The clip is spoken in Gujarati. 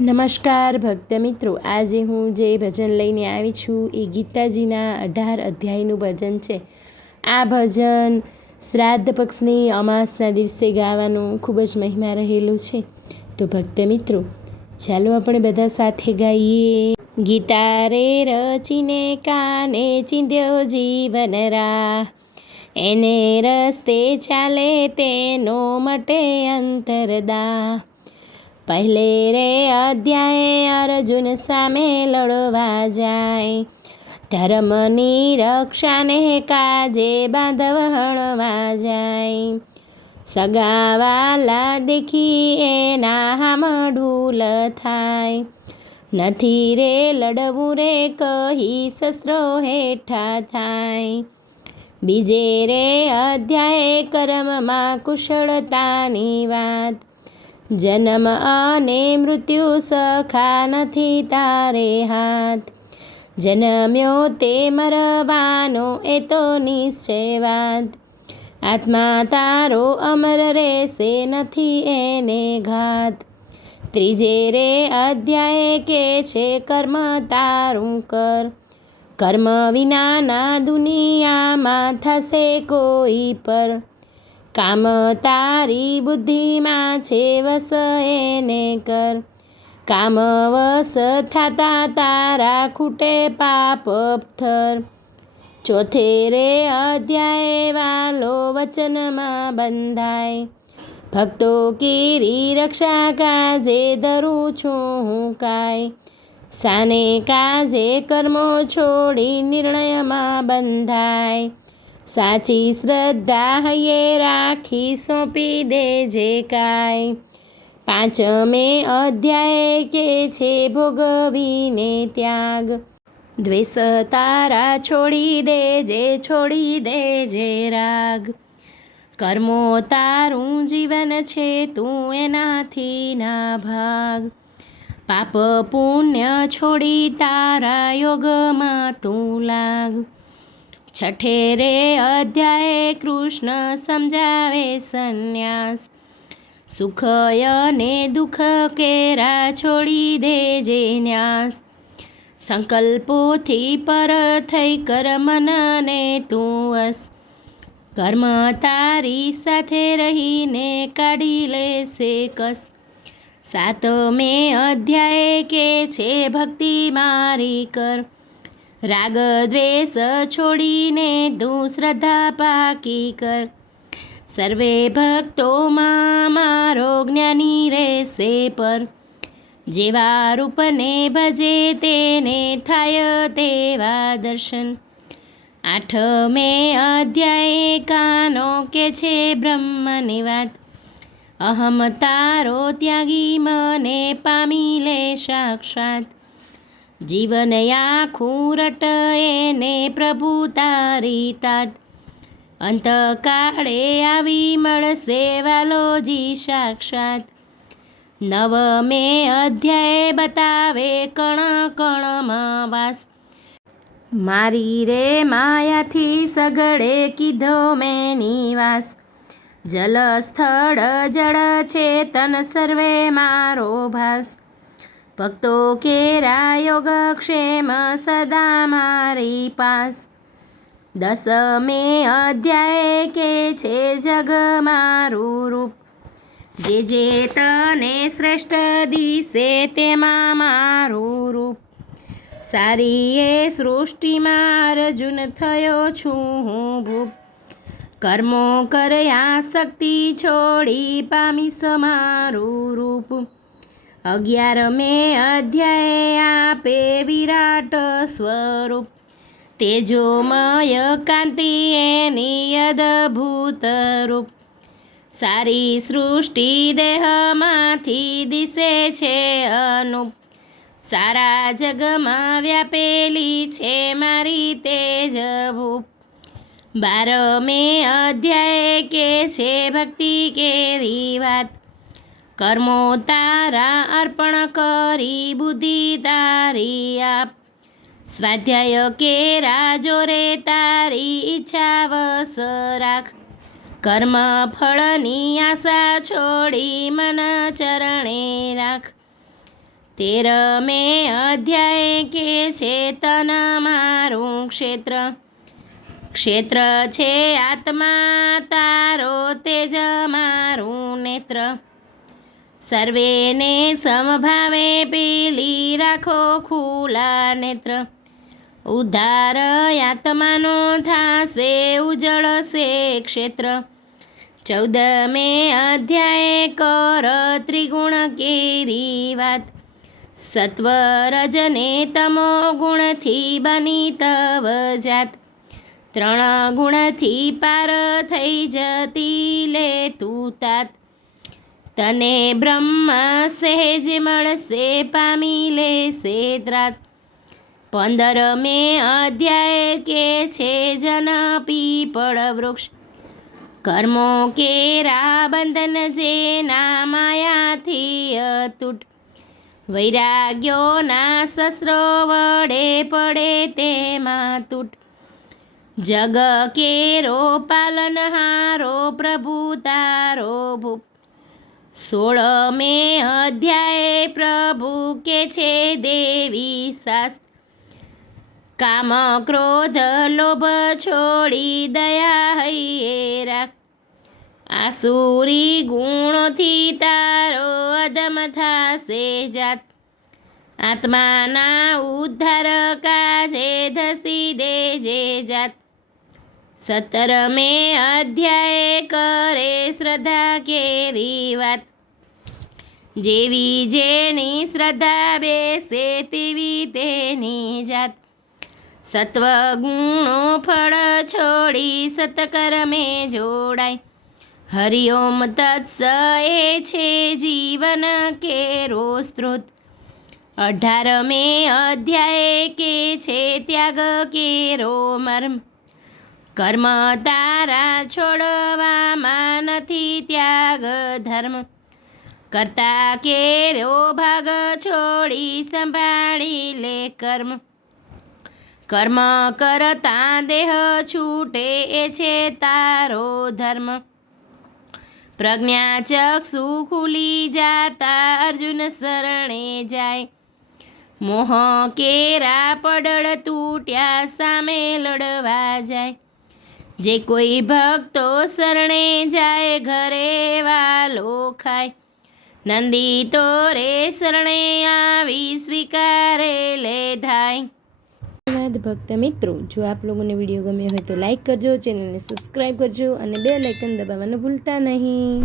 નમસ્કાર ભક્ત મિત્રો, આજે હું જે ભજન લઈને આવી છું એ ગીતાજીના 18 અધ્યાયનું ભજન છે. આ ભજન શ્રાદ્ધ પક્ષની અમાસના દિવસે ગાવાનું ખૂબ જ મહિમા રહેલું છે. તો ભક્ત મિત્રો, ચાલો આપણે બધા સાથે ગાઈએ. ગીતા રે રચીને કાને ચીંધ્યો જીવન રાહ, એને રસ્તે ચાલે તેનો મટે અંતરદા. પહેલે રે અધ્યાય અર્જુન સામે લડવા જાય, ધર્મની રક્ષાને કાજે બાંધવ હણવા જાય. સગાવાલા દેખી એના હામ ઢૂલ થાય, નથી રે લડવું રે કહી શસ્ત્રો હેઠા થાય. બીજે રે અધ્યાય કર્મમાં કુશળતાની વાત, જન્મ અને મૃત્યુ સખા નથી તારે હાથ. જન્મ્યો તે મરવાનો એ તો નિશ્ચય વાત, આત્મા તારો અમર રહેશે નથી એને ઘાત. ત્રીજે રે અધ્યાય કે છે કર્મ તારું કર, કર્મ વિનાના દુનિયામાં થશે કોઈ પર. કામ તારી બુદ્ધિમાં છે વસ એને કર, કામ વસ થાતા તારા ખૂટે પાપ થર. ચોથે રે અધ્યાય વાલો વચનમાં બંધાય, ભક્તો કેરી રક્ષા કાજે ધરું છું હું કાય. સાને કાજે કર્મો છોડી નિર્ણયમાં બંધાય, સાચી શ્રદ્ધા હૈયે રાખી સોંપી દેજે કાય. પાંચમે અધ્યાય કે છે ભોગવીને ત્યાગ, દ્વેષ તારા છોડી દેજે રાગ. કર્મો તારું જીવન છે તું એનાથી ના ભાગ, પાપ પુણ્ય છોડી તારા યોગમાં તું લાગ. છઠ્ઠે રે અધ્યાય કૃષ્ણ સમજાવે સંન્યાસ, સુખ અને દુઃખ કેરા છોડી દેજે ન્યાસ. સંકલ્પોથી પર થઈ કર મનને તું વશ, કર્મ તારી સાથે રહીને કાઢી લેશે કસ. સાતમે અધ્યાય કે છે ભક્તિ મારી કર, રાગ દ્વેષ છોડીને તું શ્રદ્ધા પાકી કર. સર્વે ભક્તોમાં મારો જ્ઞાની રહેશે પર, જેવા રૂપને ભજે તેને થાય તેવા દર્શન. આઠમે અધ્યાય કાનો કે છે બ્રહ્મની વાત, અહમ તારો ત્યાગી મને પામી લે સાક્ષાત. જીવન આખું રટ એને પ્રભુ તારી તાત, અંતકાળે આવી મળશે વાલોજી સાક્ષાત. નવમે અધ્યાય બતાવે કણ કણમાં વાસ, મારી રે માયાથી સગળે કીધો મેં નિવાસ. જલ સ્થળ જળ ચેતન સર્વે મારો ભાસ, ભક્તો કેરા યોગક્ષેમ સદા મારી પાસ. દસમે અધ્યાય કે છે જગ મારું રૂપ, જે તને શ્રેષ્ઠ દિશે તેમાં મારું રૂપ. સારી એ સૃષ્ટિમાં અર્જુન થયો છું હું ભૂપ, કર્મો કર્યા શક્તિ છોડી પામીશ મારું રૂપ. 11મે અધ્યાય આપે વિરાટ સ્વરૂપ, તેજોમય કાંતિ એની અદભૂત રૂપ. સારી સૃષ્ટિ દેહમાંથી દિશે છે અનુપ, સારા જગમાં વ્યાપેલી છે મારી તેજભૂપ. 12મે અધ્યાય કે છે ભક્તિ કેરી વાત, કર્મો તારા અર્પણ કરી બુદ્ધિ તારી આપ. સ્વાધ્યાય કેરા જોરે તારી ઈચ્છા વસ રાખ, કર્મ ફળની આશા છોડી મન ચરણે રાખ. 13મે અધ્યાય કે છે તન મારું ક્ષેત્ર. ક્ષેત્ર છે આત્મા તારો તેજ મારું નેત્ર. સર્વેને સમભાવે પેલી રાખો ખુલ્લા નેત્ર. ઉદ્ધાર આત્માનો થાશે ઉજળશે ક્ષેત્ર. 14મે અધ્યાય કર ત્રિગુણ કેરી વાત. સત્વ રજ ને તમો ગુણથી બની તવ જાત. 3 ગુણથી પાર થઈ જતી લે તું તાત. તને બ્રહ્મ સહેજ મળશે પામી લેશે ત્રાત. 15મે અધ્યાય કે છે જન પીપળ વૃક્ષ. કર્મો કેરા બંધન જેના માયાથી અતૂટ. વૈરાગ્યોના શસ્ત્રો વડે પડે તેમાં તૂટ. જગ કેરો પાલનહારો પ્રભુ તારો ભૂપ. 16મે અધ્યાય પ્રભુ કે છે દેવી સાસ. કામ ક્રોધ લોભ છોડી દયા હૈયે રાખ. આસુરી ગુણોથી તારો અધમ થાશે જાત. આત્માના ઉદ્ધાર કાજે ધસી દેજે જાત. 17મે અધ્યાય કરે શ્રદ્ધા કેરી વાત. જેવી જેની શ્રદ્ધા બેસે તેવી તેની જાત. સત્વ ગુણો ફળ છોડી સત્કર્મે જોડાય. હરિઓમ તત્સ એ છે જીવન કેરો સ્ત્રોત. 18મે અધ્યાય કે છે ત્યાગ કેરો મર્મ. કર્મ તારા છોડવામાં નથી ત્યાગ ધર્મ. કરતા કેરો ભાગ છોડી સંભાળી લે કર્મ. કર્મ કરતા દેહ છૂટે એ છે તારો ધર્મ. પ્રજ્ઞા ચક્ષુ ખુલી જાતા અર્જુન શરણે જાય. મોહ કેરા પડળ તૂટ્યા સામે લડવા જાય. જે કોઈ ભક્તો શરણે જાય ઘરે વાલો ખાય. નંદી તો રે શરણે આવી સ્વીકારે લે ધાય. ધન્યવાદ ભક્ત મિત્રો. જો આપ લોકોને વિડીયો ગમ્યો હોય તો લાઈક કરજો, ચેનલને સબસ્ક્રાઈબ કરજો અને બેલ આઇકન દબાવવાનું ભૂલતા નહીં.